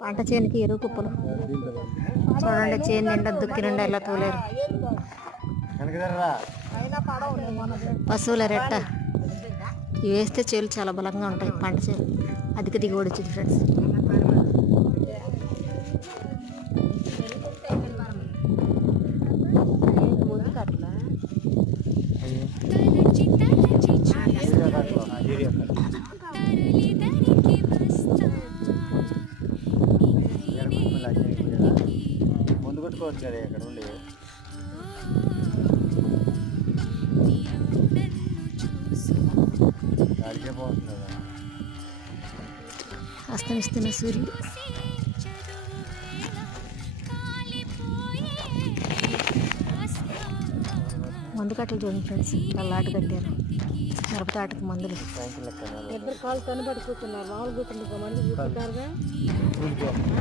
పంట చేనుకి ఎరువు కుప్పలు. చూడండి చేను నిండా దుక్కి నిండా ఎలా తోలేరు. పశువుల రెట్ట. ఇవి వేస్తే చేలు చాలా బలంగా ఉంటాయి పంట చేలు అధిక దిగుబడి వచ్చింది ఫ్రెండ్స్. కొట్టుకోవచ్చు కదా ఇక్కడ ఉండి గాడికే పోతుంది కదా. అస్తమిస్తున్న సూర్యుడు. మందు కట్టలు చూడండి ఫ్రెండ్స్ అల్లాట కట్టారు మిరప తాటకు మందులు. ఇద్దరు కాళ్ళు కనబడి కూర్చున్నారు మామూలు కూర్చుంటే మంది